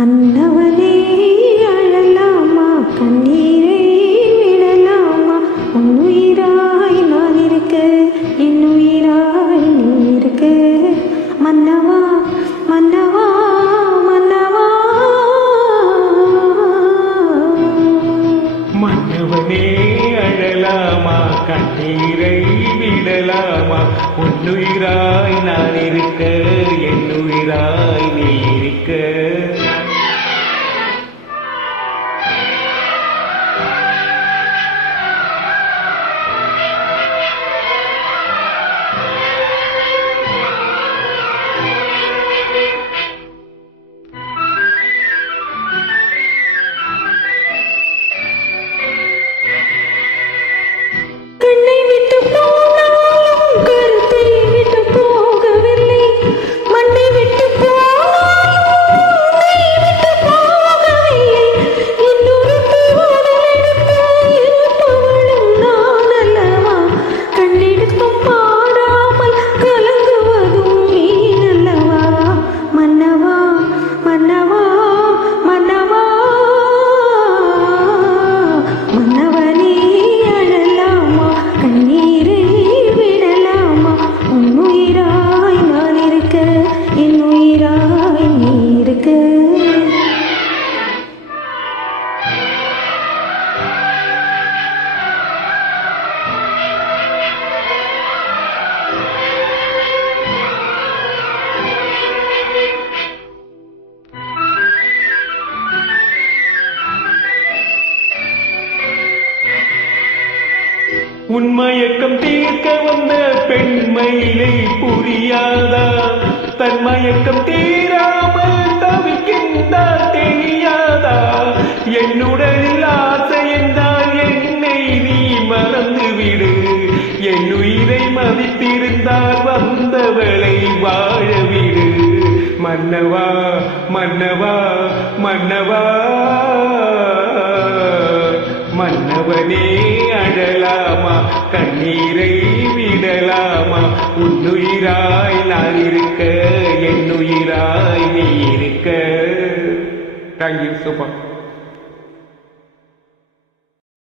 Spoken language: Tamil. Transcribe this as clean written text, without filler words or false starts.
மன்னவனே அழலாமா, கண்ணீரை விடலாமா, உன்னுயிராய் நான் இருக்க, என்னுயிராய் நீ இருக்க. மன்னவா மன்னவா மன்னவா. மன்னவனே அழலாமா, கண்ணீரை விடலாமா, உன்னுயிராய் நான் இருக்க, என்னுயிராய் நீ இருக்க. உன்மயக்கம் தீர்க்க வந்த பெண்மயிலை புரியாதா, தன்மயக்கம் தீராமல் தவிக்கின்றார் தெரியாதா. என்னுடனில் ஆசை என்றால் என்னை நீ மறந்துவிடு, என் உயிரை மதித்திருந்தால் வந்தவளை வாழவிடு. மன்னவா மன்னவா மன்னவா. மன்னவனே அழலாமா, கண்ணீரை விடலாமா, உன்னுயிராய் நான் இருக்க, என்னுயிராய் நீ இருக்க. Thank you super.